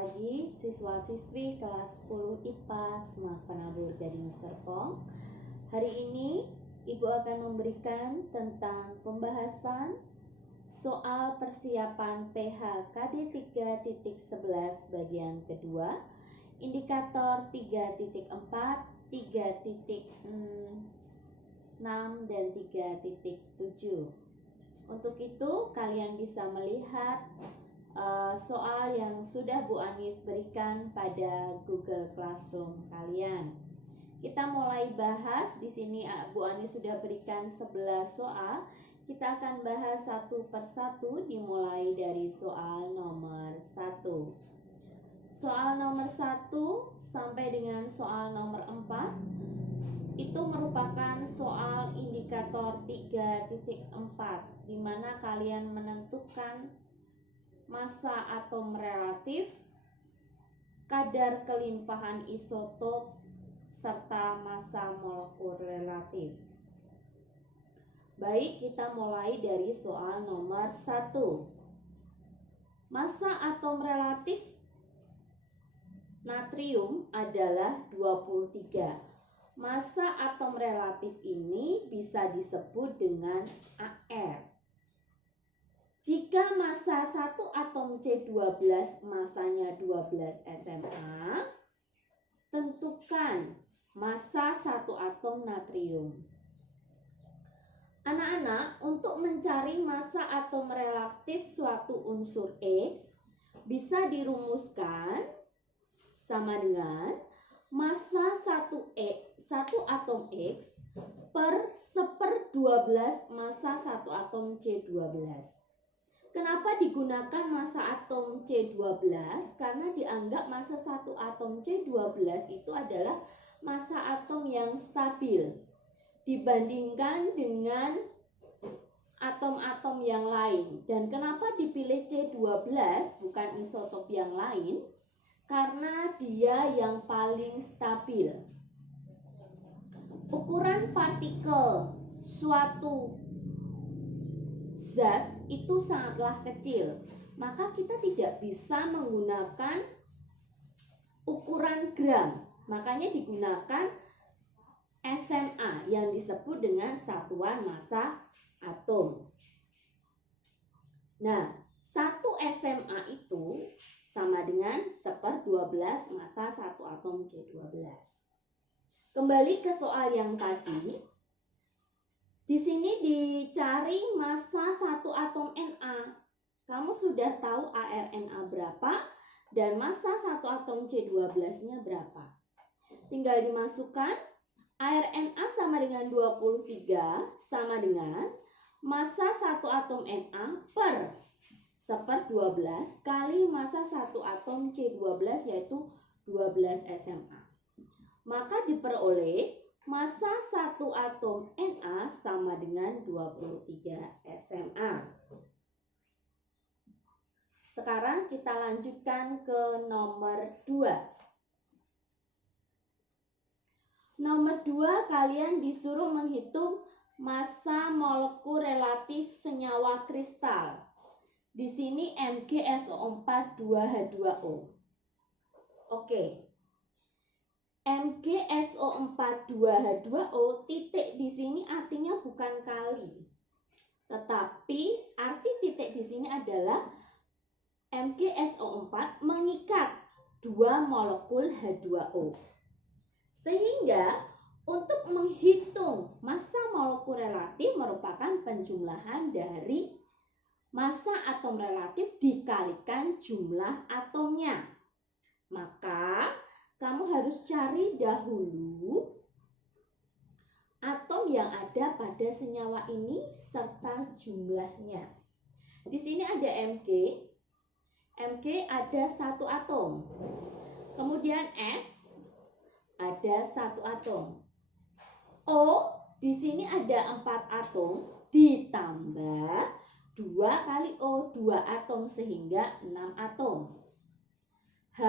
pagi siswa-siswi kelas 10 IPA Semak Penabur Gading Serpong. Hari ini Ibu akan memberikan tentang pembahasan soal persiapan PH KD 3.11 bagian kedua, indikator 3.4, 3.6, dan 3.7. Untuk itu kalian bisa melihat soal yang sudah Bu Anis berikan pada Google Classroom kalian. Kita mulai bahas. Di sini Bu Anis sudah berikan 11 soal. Kita akan bahas satu persatu dimulai dari soal nomor 1. Soal nomor 1 sampai dengan soal nomor 4 itu merupakan soal indikator 3.4 di mana kalian menentukan massa atom relatif, kadar kelimpahan isotop, serta massa molekul relatif. Baik, kita mulai dari soal nomor 1. Massa atom relatif natrium adalah 23. Massa atom relatif ini bisa disebut dengan AR. Jika massa satu atom C12 massanya 12 SMA, tentukan massa satu atom natrium. Anak-anak, untuk mencari massa atom relatif suatu unsur X bisa dirumuskan sama dengan massa satu atom X per 1/12 massa satu atom C12. Kenapa digunakan massa atom C12? Karena dianggap massa satu atom C12 itu adalah massa atom yang stabil dibandingkan dengan atom-atom yang lain. Dan kenapa dipilih C12 bukan isotop yang lain? Karena dia yang paling stabil. Ukuran partikel suatu zat itu sangatlah kecil, maka kita tidak bisa menggunakan ukuran gram. Makanya digunakan SMA yang disebut dengan satuan massa atom. Nah, 1 SMA itu sama dengan 1/12 massa satu atom C12. Kembali ke soal yang tadi. Di sini dicari massa satu atom Na. Kamu sudah tahu ARNA berapa dan massa satu atom C12-nya berapa. Tinggal dimasukkan. ARNA sama dengan 23 sama dengan massa satu atom Na per 1/12 kali massa satu atom C12 yaitu 12 SMA. Maka diperoleh massa satu atom Na sama dengan 23 SMA. Sekarang kita lanjutkan ke nomor 2. Nomor 2, kalian disuruh menghitung massa molekul relatif senyawa kristal. Di sini MgSO4 2H2O. Oke. MgSO4 2H2O titik di sini artinya bukan kali. Tetapi arti titik di sini adalah MgSO4 mengikat 2 molekul H2O. Sehingga untuk menghitung massa molekul relatif merupakan penjumlahan dari massa atom relatif dikalikan jumlah atomnya. Maka kamu harus cari dahulu atom yang ada pada senyawa ini serta jumlahnya. Di sini ada Mg. Mg ada 1 atom. Kemudian S ada 1 atom. O di sini ada 4 atom ditambah 2 kali O 2 atom sehingga 6 atom. H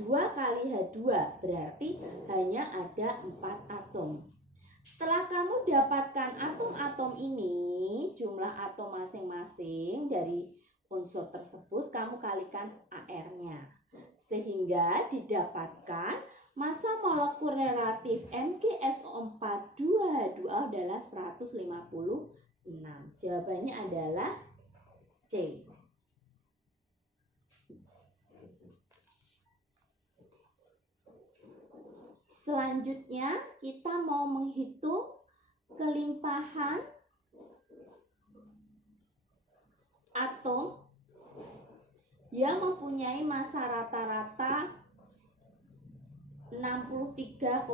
2 kali H2 berarti hanya ada 4 atom. Setelah kamu dapatkan atom-atom ini, jumlah atom masing-masing dari unsur tersebut kamu kalikan AR-nya. Sehingga didapatkan massa molekul relatif MgSO4 2H2O adalah 156. Jawabannya adalah C. Selanjutnya kita mau menghitung kelimpahan atom yang mempunyai massa rata-rata 63,5.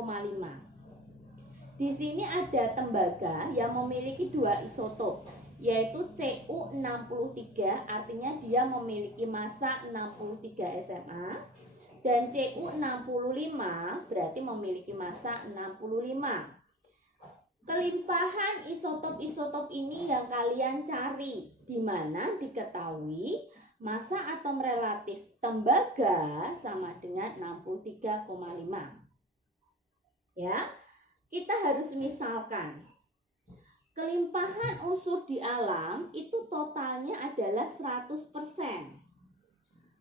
Di sini ada tembaga yang memiliki dua isotop, yaitu Cu63, artinya dia memiliki massa 63 SMA, dan Cu65 berarti memiliki massa 65. Kelimpahan isotop-isotop ini yang kalian cari, di mana diketahui massa atom relatif tembaga sama dengan 63,5. Ya, kita harus misalkan kelimpahan unsur di alam itu totalnya adalah 100%.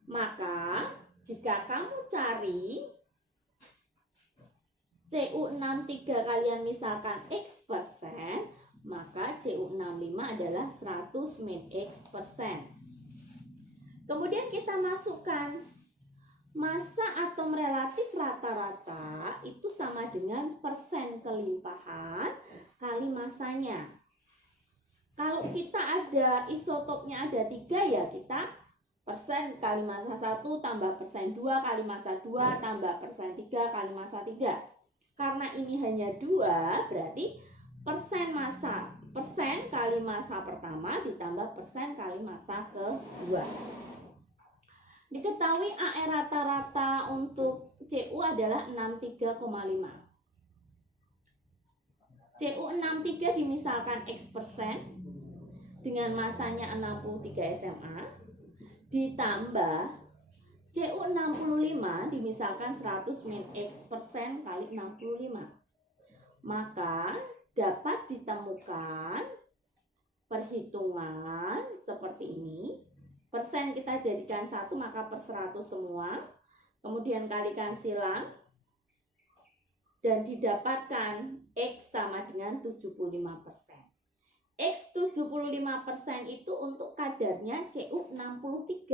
Maka jika kamu cari Cu63 kalian misalkan X%, maka Cu65 adalah 100 min X%. Kemudian kita masukkan massa atom relatif rata-rata itu sama dengan persen kelimpahan kali massanya. Kalau kita ada isotopnya ada 3, ya kita persen kali massa 1 tambah persen 2 kali massa 2 tambah persen 3 kali massa 3. Karena ini hanya 2, berarti persen kali massa pertama ditambah persen kali massa kedua. Diketahui AR rata-rata untuk Cu adalah 63,5. Cu63 dimisalkan X% dengan massanya 63 SMA ditambah Cu65 dimisalkan 100 min X% kali 65. Maka dapat ditemukan perhitungan seperti ini. Persen kita jadikan 1, maka per 100 semua. Kemudian kalikan silang. Dan didapatkan X sama dengan 75%. X 75% itu untuk kadarnya Cu63.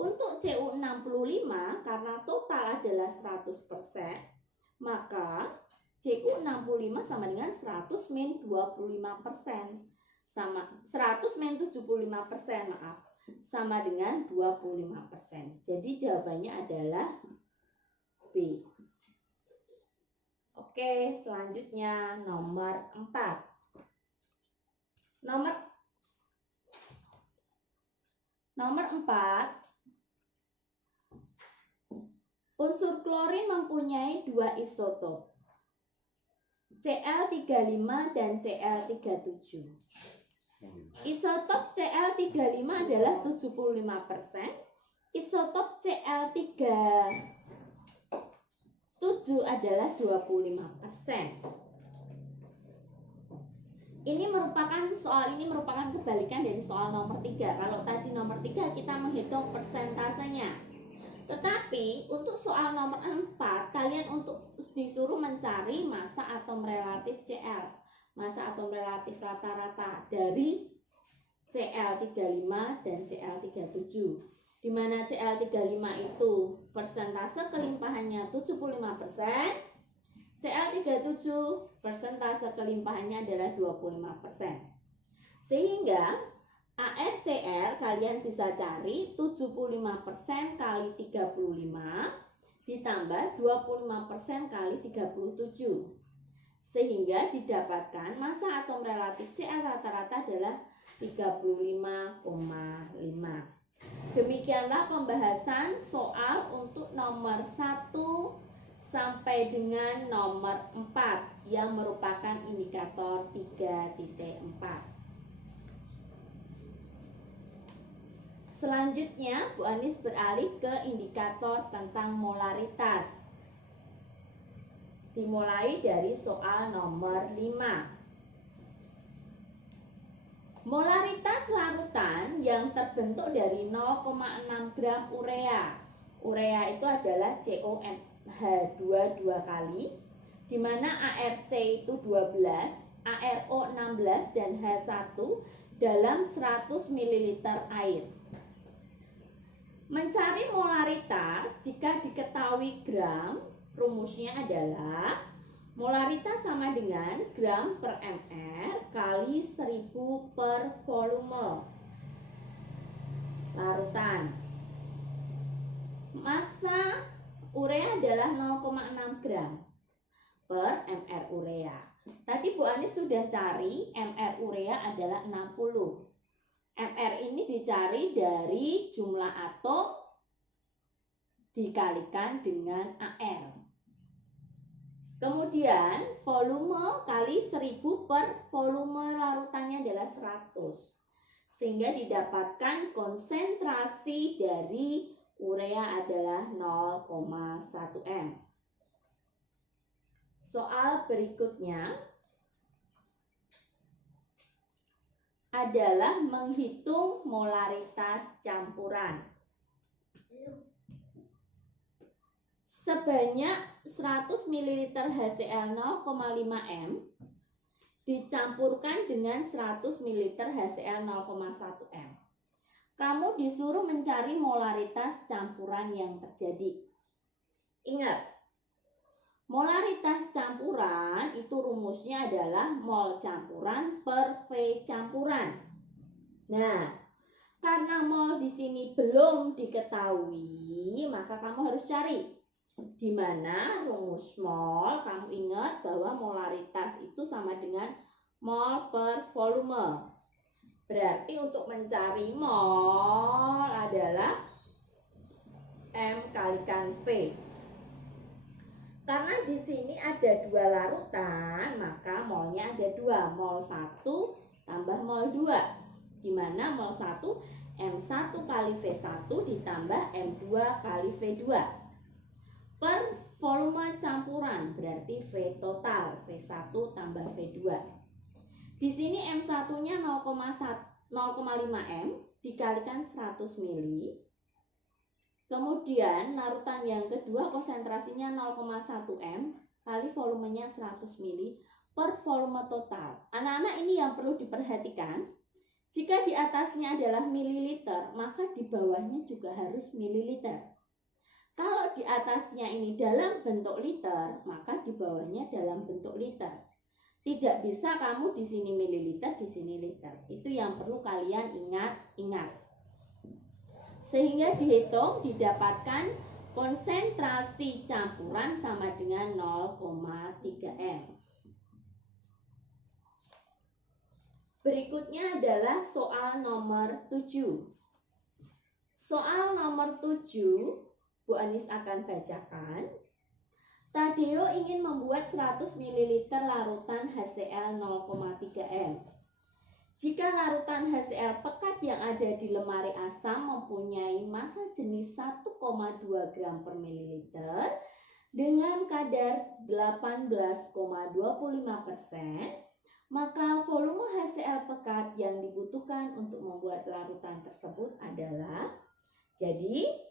Untuk Cu65 karena total adalah 100%, maka Cu65 sama dengan 100 min 25%. Sama 100 min 75%, maaf, sama dengan 25%. Jadi jawabannya adalah B. Oke, selanjutnya nomor 4. Nomor 4. Unsur klorin mempunyai dua isotop, Cl35 dan Cl37. Isotop Cl35 adalah 75%, isotop Cl37 adalah 25%. Soal ini merupakan kebalikan dari soal nomor 3. Kalau tadi nomor 3 kita menghitung persentasenya. Tetapi untuk soal nomor 4 kalian disuruh mencari massa atom relatif Cl, massa atom relatif rata-rata dari Cl35 dan Cl37. Di mana Cl35 itu persentase kelimpahannya 75%, Cl37 persentase kelimpahannya adalah 25%. Sehingga ArCl kalian bisa cari 75% kali 35 ditambah 25% kali 37. Sehingga didapatkan massa atom relatif Cl rata-rata adalah 35,5. Demikianlah pembahasan soal untuk nomor 1 sampai dengan nomor 4 yang merupakan indikator 3.4. Selanjutnya, Bu Anis beralih ke indikator tentang molaritas. Dimulai dari soal nomor 5. Molaritas larutan yang terbentuk dari 0,6 gram urea. Urea itu adalah CONH2 dua kali, di mana ARC itu 12, ARO 16, dan H1 dalam 100 ml air. Mencari molaritas jika diketahui gram, rumusnya adalah molaritas sama dengan gram per ml kali 1000 per volume larutan. Massa urea adalah 0,6 gram per ml urea. Tadi Bu Anis sudah cari ml urea adalah 60. ml ini dicari dari jumlah atom dikalikan dengan AR. Kemudian volume kali 1000 per volume larutannya adalah 100. Sehingga didapatkan konsentrasi dari urea adalah 0,1 M. Soal berikutnya adalah menghitung molaritas campuran. Sebanyak 100 ml HCl 0,5 M dicampurkan dengan 100 ml HCl 0,1 M. Kamu disuruh mencari molaritas campuran yang terjadi. Ingat, molaritas campuran itu rumusnya adalah mol campuran per V campuran. Nah, karena mol di sini belum diketahui, maka kamu harus cari. Di mana rumus mol, kamu ingat bahwa molaritas itu sama dengan mol per volume. Berarti untuk mencari mol adalah M kalikan V. Karena di sini ada 2 larutan, maka molnya ada 2, mol 1 tambah mol 2. Di mana mol 1 M1 kali V1 ditambah M2 kali V2. Per volume campuran berarti V total, V1 tambah V2. Di sini M1-nya 0,5 M dikalikan 100 ml. Kemudian larutan yang kedua konsentrasinya 0,1 M kali volumenya 100 ml per volume total. Anak-anak ini yang perlu diperhatikan. Jika di atasnya adalah mililiter, maka di bawahnya juga harus mililiter. Kalau di atasnya ini dalam bentuk liter, maka di bawahnya dalam bentuk liter. Tidak bisa kamu di sini mililiter, di sini liter. Itu yang perlu kalian ingat. Sehingga dihitung didapatkan konsentrasi campuran sama dengan 0,3 M. Berikutnya adalah soal nomor 7. Soal nomor 7 Bu Anis akan bacakan. Tadeo ingin membuat 100 ml larutan HCl 0,3 M. Jika larutan HCl pekat yang ada di lemari asam mempunyai massa jenis 1,2 gram per mililiter dengan kadar 18,25%, maka volume HCl pekat yang dibutuhkan untuk membuat larutan tersebut adalah, jadi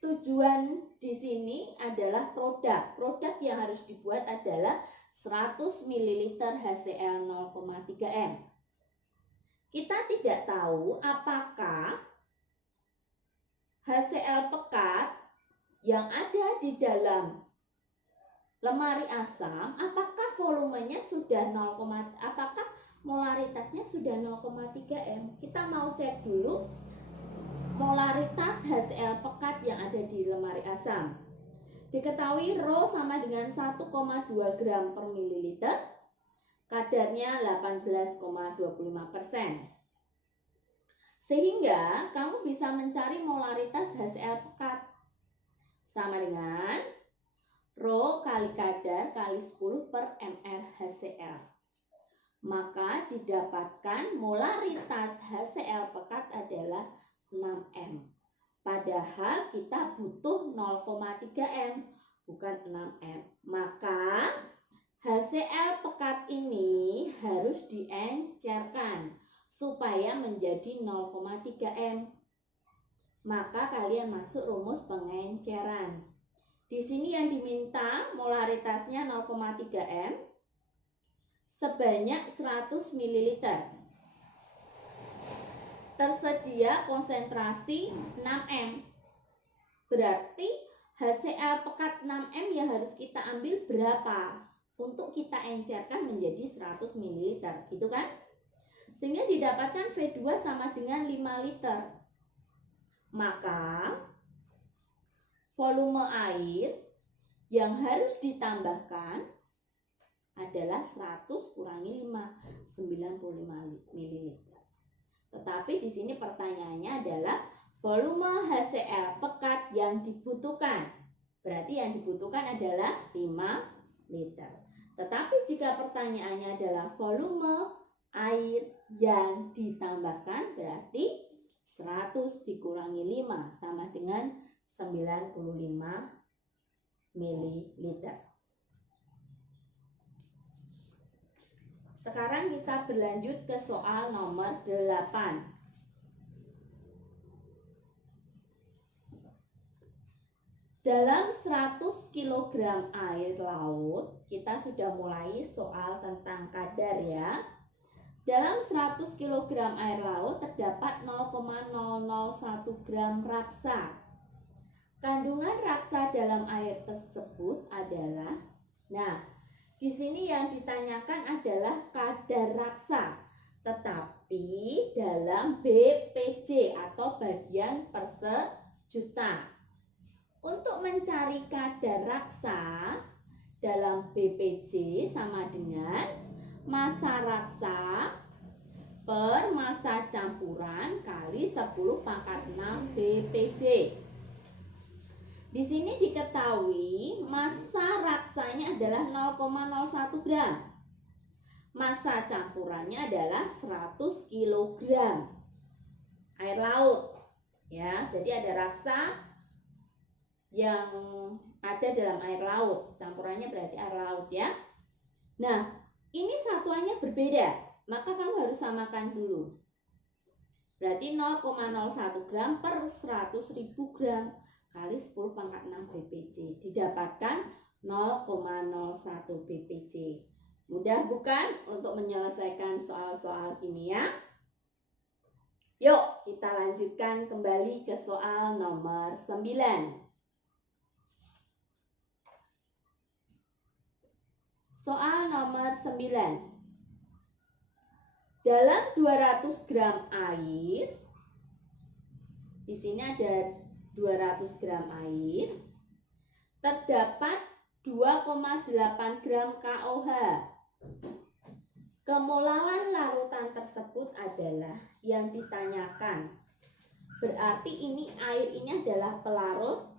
tujuan di sini adalah produk. Produk yang harus dibuat adalah 100 ml HCl 0,3 M. Kita tidak tahu apakah HCl pekat yang ada di dalam lemari asam, apakah volumenya sudah 0, apakah molaritasnya sudah 0,3 M. Kita mau cek dulu molaritas HCl pekat yang ada di lemari asam. Diketahui Rho sama dengan 1,2 gram per mililiter, kadarnya 18,25%. Sehingga kamu bisa mencari molaritas HCl pekat sama dengan Rho kali kadar kali 10 per ml HCl. Maka didapatkan molaritas HCl pekat adalah 6 M. Padahal kita butuh 0,3 M, bukan 6 M. Maka HCl pekat ini harus diencerkan supaya menjadi 0,3 M. Maka kalian masuk rumus pengenceran. Di sini yang diminta molaritasnya 0,3 M sebanyak 100 ml. Tersedia konsentrasi 6 M. Berarti HCl pekat 6 M yang harus kita ambil berapa? Untuk kita encerkan menjadi 100 ml, gitu kan? Sehingga didapatkan V2 sama dengan 5 liter. Maka volume air yang harus ditambahkan adalah 100 kurangi 5, 95 ml. Tetapi di sini pertanyaannya adalah volume HCl pekat yang dibutuhkan. Berarti yang dibutuhkan adalah 5 liter. Tetapi jika pertanyaannya adalah volume air yang ditambahkan, berarti 100 dikurangi 5 sama dengan 95 ml. Sekarang kita berlanjut ke soal nomor 8. Dalam 100 kg air laut, kita sudah mulai soal tentang kadar ya. Dalam 100 kg air laut terdapat 0,001 gram raksa. Kandungan raksa dalam air tersebut adalah, nah, di sini yang ditanyakan adalah kadar raksa, tetapi dalam BPJ atau bagian per sejuta. Untuk mencari kadar raksa dalam BPJ sama dengan massa raksa per massa campuran kali 10 pangkat 6 BPJ. Di sini diketahui massa raksanya adalah 0,01 gram. Massa campurannya adalah 100 kg air laut. Ya, jadi ada raksa yang ada dalam air laut, campurannya berarti air laut ya. Nah, ini satuannya berbeda, maka kamu harus samakan dulu. Berarti 0,01 gram per 100.000 gram kali 10 pangkat 6 BPJ didapatkan 0,01 BPJ. Mudah bukan untuk menyelesaikan soal-soal kimia? Yuk kita lanjutkan kembali ke soal nomor 9. Soal nomor 9. Dalam 200 gram air, di sini ada 200 gram air, terdapat 2,8 gram KOH. Kemolaran larutan tersebut adalah yang ditanyakan. Berarti ini air ini adalah pelarut,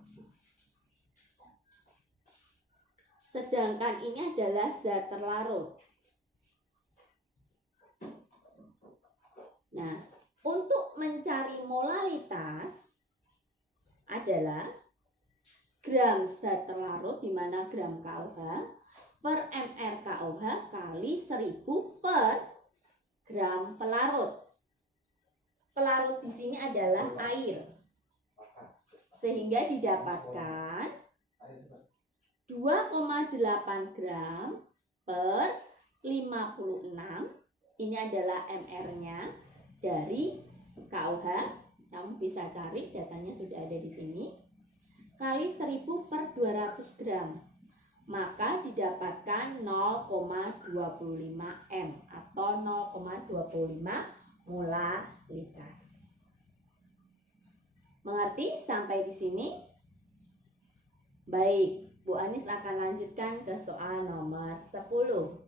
sedangkan ini adalah zat terlarut. Nah, untuk mencari molalitas adalah gram zat terlarut di mana gram KOH per mR KOH kali 1000 per gram pelarut. Pelarut di sini adalah air. Sehingga didapatkan 2,8 gram per 56, ini adalah MR-nya dari KOH. Kamu bisa cari, datanya sudah ada di sini. Kali 1000 per 200 gram. Maka didapatkan 0,25 M atau 0,25 molaritas. Mengerti sampai di sini? Baik. Bu Anis akan lanjutkan ke soal nomor 10.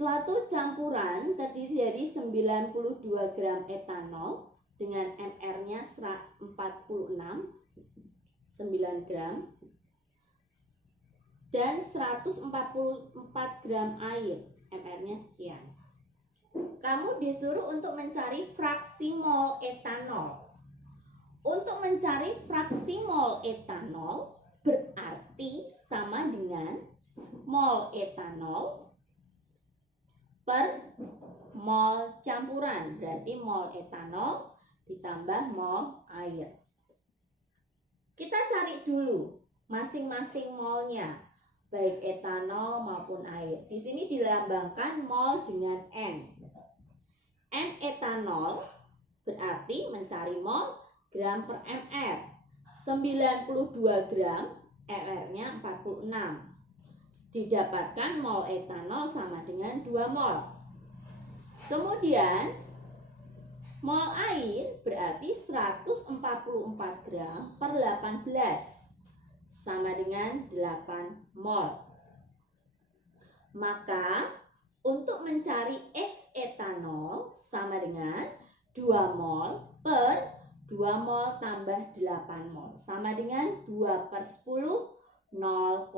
Suatu campuran terdiri dari 92 gram etanol dengan MR-nya 46, 9 gram, dan 144 gram air, MR-nya sekian. kamu disuruh untuk mencari fraksi mol etanol. Untuk mencari fraksi mol etanol berarti sama dengan mol etanol per mol campuran. Berarti mol etanol ditambah mol air. Kita cari dulu masing-masing molnya, baik etanol maupun air. Di sini dilambangkan mol dengan N. N etanol berarti mencari mol gram per ml. 92 gram, ml-nya 46. Didapatkan mol etanol sama dengan 2 mol. Kemudian mol air berarti 144 gram per 18 sama dengan 8 mol. Maka untuk mencari X etanol sama dengan 2 mol per 2 mol tambah 8 mol sama dengan 2/10 0,2.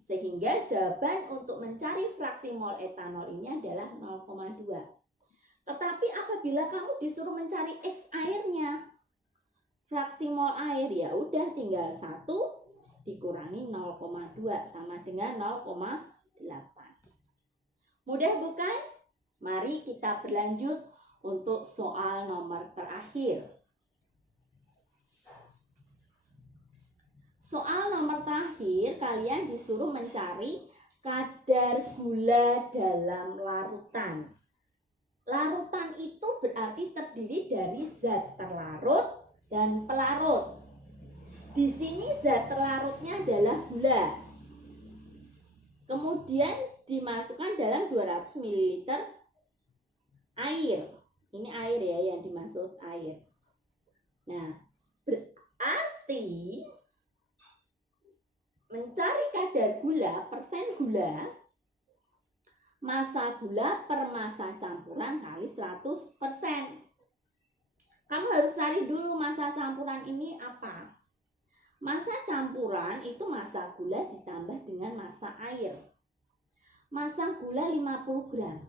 Sehingga jawaban untuk mencari fraksi mol etanol ini adalah 0,2. Tetapi apabila kamu disuruh mencari X airnya, fraksi mol air, ya udah tinggal 1 dikurangi 0,2 sama dengan 0,8. Mudah bukan? Mari kita berlanjut untuk soal nomor terakhir. Soal nomor terakhir, kalian disuruh mencari kadar gula dalam larutan. Larutan itu berarti terdiri dari zat terlarut dan pelarut. Di sini zat terlarutnya adalah gula. Kemudian dimasukkan dalam 200 ml air. Ini air ya, yang dimaksud air. Nah, berarti mencari kadar gula, persen gula, massa gula per massa campuran kali 100%. Kamu harus cari dulu massa campuran ini apa. Massa campuran itu massa gula ditambah dengan massa air. Massa gula 50 gram.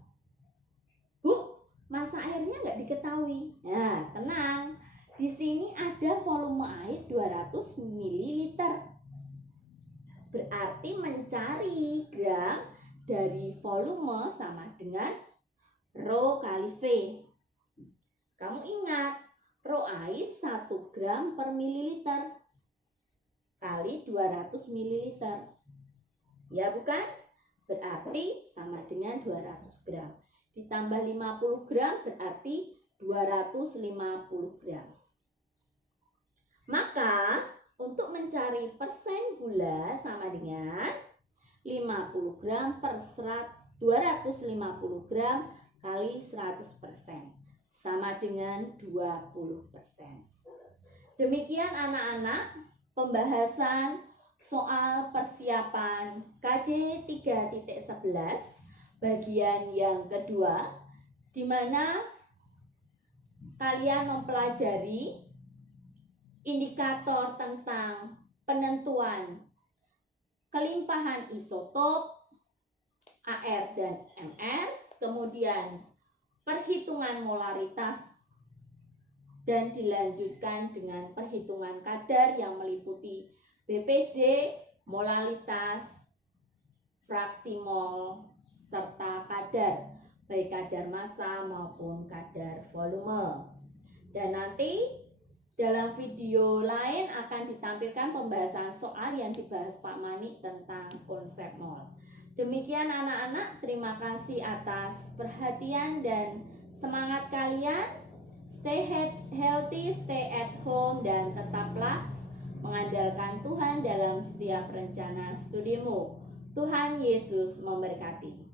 Bu, massa airnya nggak diketahui. Nah, tenang. Di sini ada volume air 200 ml. Berarti mencari gram dari volume sama dengan Rho kali V. Kamu ingat, Rho air 1 gram per mililiter kali 200 ml. Ya bukan? Berarti sama dengan 200 gram. Ditambah 50 gram berarti 250 gram. Maka untuk mencari persen gula sama dengan 50 gram per 250 gram kali 100% sama dengan 20%. Demikian anak-anak pembahasan soal persiapan KD 3.11 bagian yang kedua, di mana kalian mempelajari indikator tentang penentuan kelimpahan isotop AR dan MR, kemudian perhitungan molaritas, dan dilanjutkan dengan perhitungan kadar yang meliputi BPJ, molalitas, fraksi mol, serta kadar, baik kadar massa maupun kadar volume. Dan nanti dalam video lain akan ditampilkan pembahasan soal yang dibahas Pak Mani tentang konsep mol. Demikian anak-anak, terima kasih atas perhatian dan semangat kalian. Stay healthy, stay at home, dan tetaplah mengandalkan Tuhan dalam setiap rencana studimu. Tuhan Yesus memberkati.